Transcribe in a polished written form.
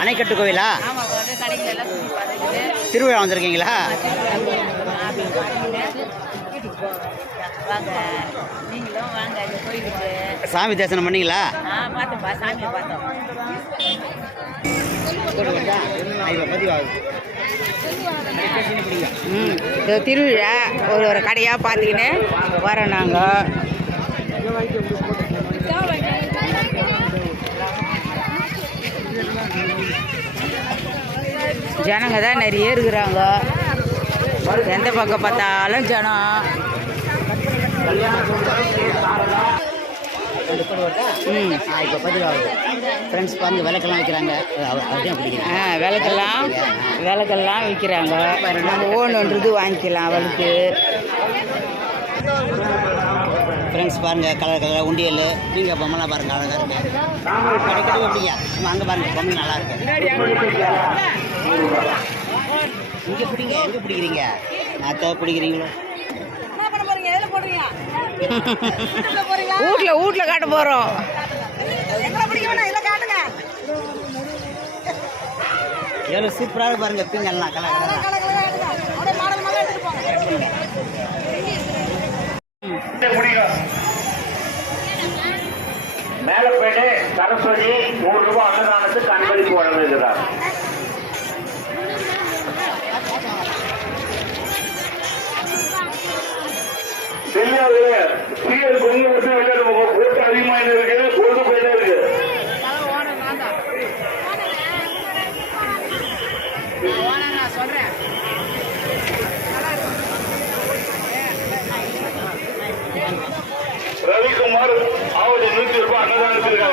அணைக்கட்டு கோவிலா? திருவிழா வந்திருக்கீங்களா? சாமி தரிசனம் பண்ணீங்களா? திருவிழா ஒரு கடையாக பார்த்துக்கின்னு வரோம் நாங்கள். ஜனங்க தான் நிறைய இருக்கிறாங்க. எந்த பக்கம் பார்த்தாலும் ஜனம். இப்போ பதிவாகுது ஃப்ரெண்ட்ஸ் பாருங்க. விளக்கெல்லாம் வைக்கிறாங்க. விளக்கெல்லாம் விற்கிறாங்க. நம்ம ஓணுன்றது வாங்கிக்கலாம் அவளுக்கு. ஃப்ரெண்ட்ஸ் பாருங்கள், கலர் கலராக உண்டியல் நீங்கள் பொம்மைலாம் பாருங்கள், அழகாக இருக்குது. கிடைக்கிறது எப்படிங்க? அங்கே பாருங்கள், பொம்மை நல்லா இருக்கு. இங்கே பிடிங்க. எங்கே பிடிக்கிறீங்க? அத்தை பிடிக்கிறீங்களோ? வீட்டில் காட்ட போகிறோம். எவ்வளோ சூப்பராக பாருங்கள். பிங்கெல்லாம் கலர் கலராக. மேலப்பேட்டை சரஸ்வதி 100 ரூபாய் அன்னதானத்துக்கு அன்பளிப்பு வழங்குகிறார். தெரியாதுல சீர் கொஞ்சம் கூட்டம் அதிகமாக இருக்கு. பொழுது போயிட்டே இருக்கு. ரவிக்குமார் அவருடைய 100 ரூபாய் அன்னதானத்திற்காக